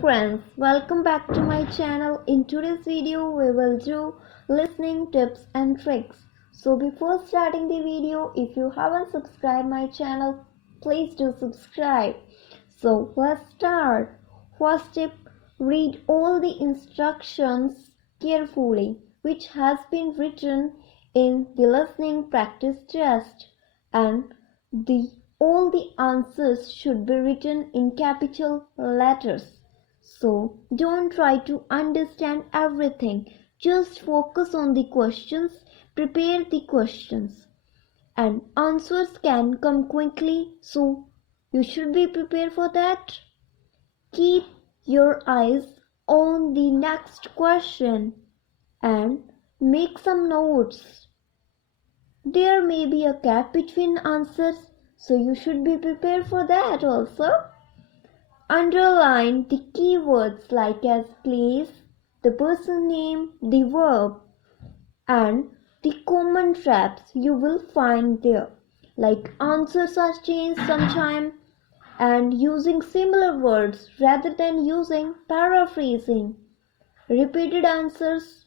friends, welcome back to my channel. In today's video we will do listening tips and tricks. So before starting the video, if you haven't subscribed my channel, please do subscribe. So let's start. First tip, read all the instructions carefully which has been written in the listening practice test, and all the answers should be written in capital letters. So don't try to understand everything. Just focus on the questions, prepare the questions, and answers can come quickly, so you should be prepared for that. Keep your eyes on the next question and make some notes. There may be a gap between answers, so you should be prepared for that also. Underline the keywords like as place, the person name, the verb, and the common traps you will find there, like answers are changed sometime and using similar words rather than using paraphrasing, repeated answers,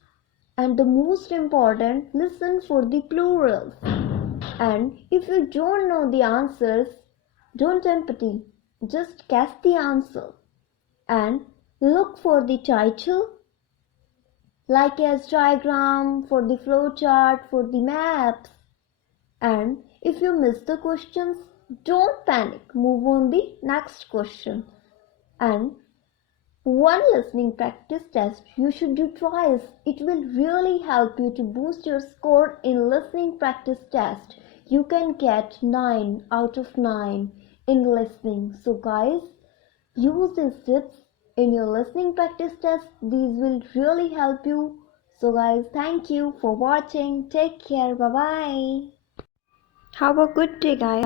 and the most important, listen for the plurals. And if you don't know the answers, don't empty, just guess the answer and look for the title like as diagram, for the flow chart, for the maps. And if you miss the questions, don't panic, move on the next question. And one listening practice test you should do twice. It will really help you to boost your score in listening practice test. You can get 9 out of 9 in listening. So guys, use these tips in your listening practice test. These will really help you. So guys, thank you for watching. Take care. Bye bye. Have a good day guys.